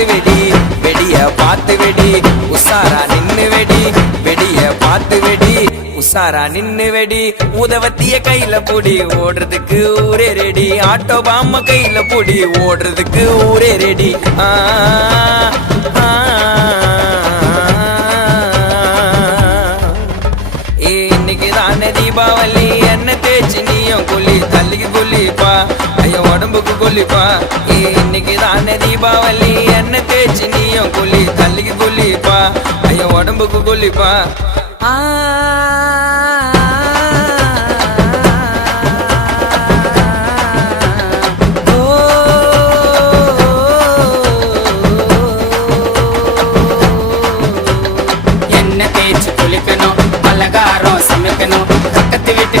பார்த்து வெடி, வெடிய பார்த்து வெடி, உசாரா நின்னு வெடி, வெடிய பார்த்து வெடி, உசாரா நின்னு வெடி. உதவத்திய கையில புடி, ஓடுறதுக்கு ஊரே ரெடி. ஆட்டோ பாம்ம கையில புடி, ஓடுறதுக்கு ஊரே ரெடி. இன்னைக்குதானே தீபாவளி, என்ன தேய்ச்சி நீயும் குளி, தள்ளிக்கு குளிப்பா, ஐயோ உடம்புக்கு குளிப்பா. இன்னைக்குதானே தீபாவளி, என்ன தேய்ச்சி நீயும் குளி, தள்ளிக்கு குளிப்பா, ஐயோ உடம்புக்கு குளிப்பா.